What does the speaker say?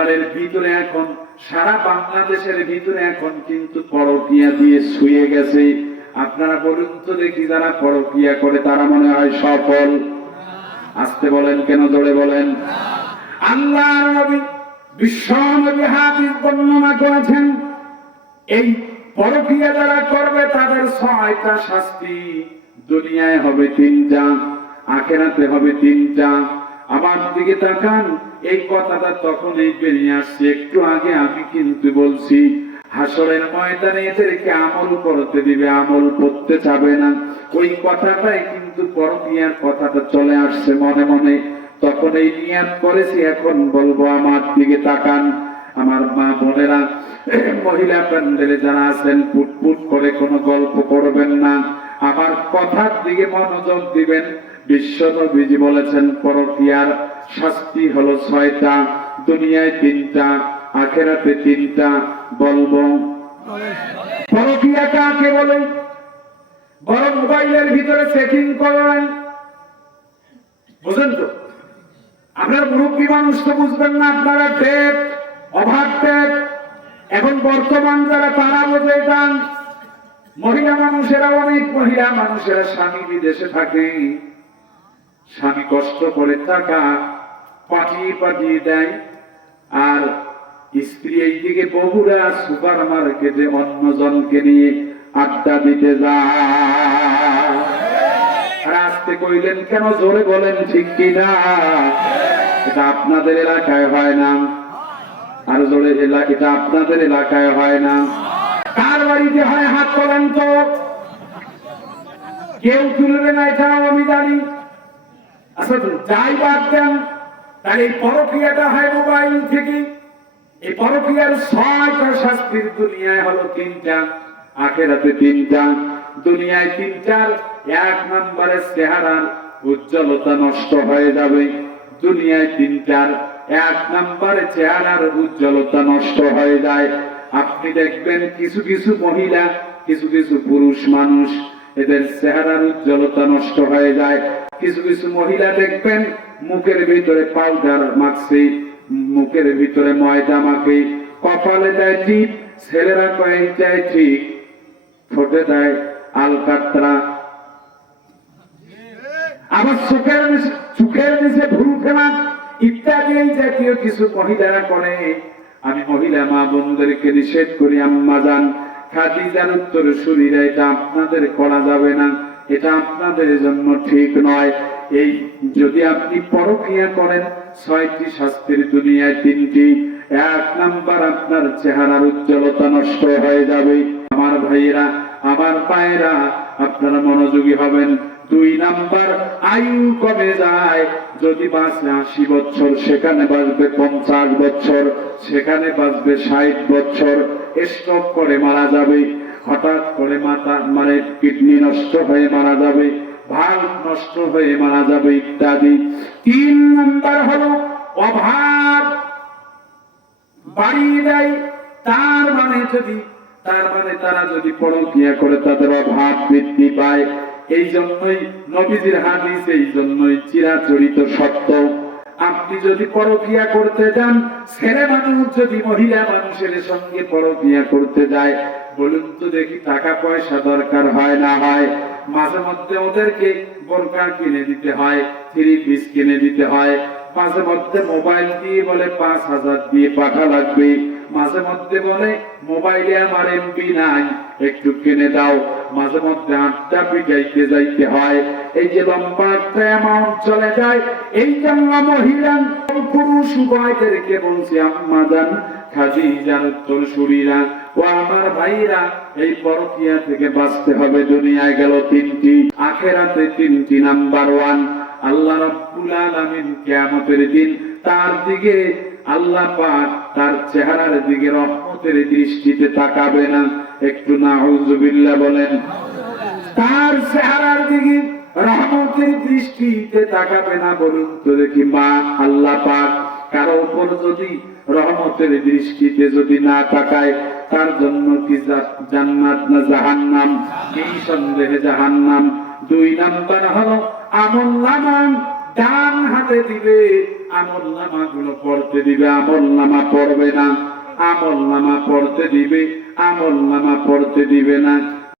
পরিবারের ভিতরে এখন, সারা বাংলাদেশের ভিতরে এখন কিন্তু পরকিয়া দিয়ে শুয়ে গেছে। আপনারা বলুন তো দেখি যারা পরকিয়া করে, তারা মনে হয় সফল? আসতে বলেন কেন, জোরে বলেন? আল্লাহ বর্ণনা করেছেন, এই পরকিয়া যারা করবে, তাদের ছয়টা শাস্তি দুনিয়ায় হবে তিনটা, আখেরাতে হবে তিনটা। আমার দিকে তাকান, এই কথাটা তখনই বেরিয়ে আসছে। একটু আগে আমি কিন্তু বলছি, হাসরের ময়দানে এদেরকে আমল করতে দিবে, আমল করতে চাবে না। ওই কথাটাই কিন্তু পরকিয়ার কথাটা চলে আসছে মনে মনে। তখন এই নিয়াত করেছি, এখন বলব আমার দিকে তাকান। আমার মা বোনেরা, মহিলা প্যান্ডেলে যারা আছেন পুটপুট করে কোনো গল্প করবেন না। আমার কথার দিকে মনোযোগ দিবেন। বিশ্ব নবীজি বলেছেন, পরকিয়ার শাস্তি হলো ছয়টা, দুনিয়ায় তিনটা, আখেরাতে তিনটা বলব পরকিয়া কাকে বলে? বড় মোবাইলের ভিতরে সেটিং করেন বুঝেন তো? আপনার মুরব্বী মানুষ তো বুঝবেন না, আপনারা ডেট অভাব ডেট এখন বর্তমান যারা, তারা বোঝে মহিলা মানুষেরা অনেক মহিলা মানুষেরা স্বামী বিদেশে থাকে। স্বামী কষ্ট করে টাকা পাঠিয়ে পাঠিয়ে দেয়, আর স্ত্রী এইদিকে বহুরা সুপার মার্কেটে অন্যজনকে নিয়ে আড্ডা দিতে যায়। আসতে কইলেন, কেন জোরে বলেন, ঠিক কিনা এটা আপনাদের এলাকায় হয় না। আর জোরে এটা আপনাদের এলাকায় হয় না। কার বাড়িতে হয় হাত তোলেন তো? কেউ তুলবে না এটাও আমি যাই বাদ দেন তাহলে এই পরক্রিয়াটা হয় মোবাইল থেকে। এই পরক্রিয়ার ছয়টা দুনিয়ায় হলো তিনটা, আখেরাতে তিনটা। দুনিয়ায় তিনটার, এক নম্বরে চেহারার উজ্জ্বলতা নষ্ট হয়ে যাবে। দুনিয়ায় তিনটার, এক নম্বরে চেহারার উজ্জ্বলতা নষ্ট হয়ে যায়। আপনি দেখবেন কিছু কিছু মহিলা, কিছু কিছু পুরুষ মানুষ এদের চেহারার উজ্জ্বলতা নষ্ট হয়ে যায়। কিছু কিছু মহিলা দেখবেন, মুখের ভিতরে পাউডার মাখছে, মুখের ভিতরে ময়দা মাখে। কপালে দেয় টিপ, ছেলেরা কয়েক যায় ঠিক ঠোঁটে দেয়, আলকাতরা। আবার চোখের চোখের নিচে ভুল ফেলা ইত্যাদি, এই জাতীয় কিছু মহিলারা করে। আমি মহিলা মা বোনদেরকে নিষেধ করি, আম্মা যান। খাদিজার উত্তর শরীরে এটা আপনাদের করা যাবে না। এটা আপনাদের জন্য ঠিক নয়। এই যদি আপনি পরক্রিয়া করেন, ছয়টি শাস্তির দুনিয়ায় তিনটি। এক নাম্বার, আপনার চেহারার উজ্জ্বলতা নষ্ট হয়ে যাবে। আমার ভাইয়েরা, আমার পায়েরা, আপনারা মনোযোগী হবেন। দুই নাম্বার আয়ু কমে যায়। যদি বাঁচে আশি বছর, সেখানে বাঁচবে পঞ্চাশ বছর, সেখানে বাঁচবে ষাট বছর। স্ট্রোক করে মারা যাবে। হঠাৎ করে মাথা মানে কিডনি নষ্ট হয়ে মারা যাবে ভাগ নষ্ট হয়ে মারা যাবে ইত্যাদি। তিন নাম্বার হলো অভাব। বাড়িয়ে দেয়। তার মানে যদি, তার মানে তারা যদি পরকিয়া করে, তাদের অভাব বৃদ্ধি পায়। এই জন্যই নবীজির হাদিস, এই জন্যই চিরাচরিত সত্য। আপনি যদি পরকিয়া করতে যান, ছেলে মানুষ যদি মহিলা মানুষের সঙ্গে পরকিয়া করতে যায়, বলুন তো দেখি টাকা পয়সা দরকার হয় না হয়? মাঝে মধ্যে ওদেরকে বোরকা কিনে দিতে হয়, থ্রি পিস কিনে দিতে হয়। মাঝে মধ্যে মোবাইল দিয়ে বলে পাঁচ হাজার দিয়ে পাঠা লাগবে। মাঝে মধ্যে বলে, মোবাইলে আমার এমপি নাই, একটু কিনে দাও। মাঝে মধ্যে আটটা পিটাইতে যাইতে হয়। এই যে লম্বা একটা অ্যামাউন্ট চলে যায়, এই জন্য মহিলা পুরুষ উভয়দেরকে বলছি, আম্মা যান খাজি তোর ও আমার ভাইরা, এই পরকিয়া থেকে বাঁচতে হবে। দুনিয়ায় গেল তিনটি, আখেরাতে তিনটি নাম্বার ওয়ান। আল্লাহ রাব্বুল আলামিন কিয়ামতের দিন তার দিকে আল্লাহ পাক তার চেহারার দিকে রহমতের দৃষ্টিতে তাকাবে না। একটু বলেন। তার চেহারার দিকে রহমতের দৃষ্টিতে তাকাবে না বলুন তো দেখি মা আল্লাহ পাক। কারও উপর যদি রহমতের দৃষ্টিতে যদি না তাকায়, তার জন্য কি জান্নাত না জাহান্নাম? এই সন্দেহে জাহান্নাম। দুই নাম্বার হলো আমল নামান ডান হাতে দিবে, আমল নামা গুলো পড়তে দিবে, আমল নামা পড়বে না। আমল নামা পড়তে দিবে, আমল নামা পড়তে দিবে না।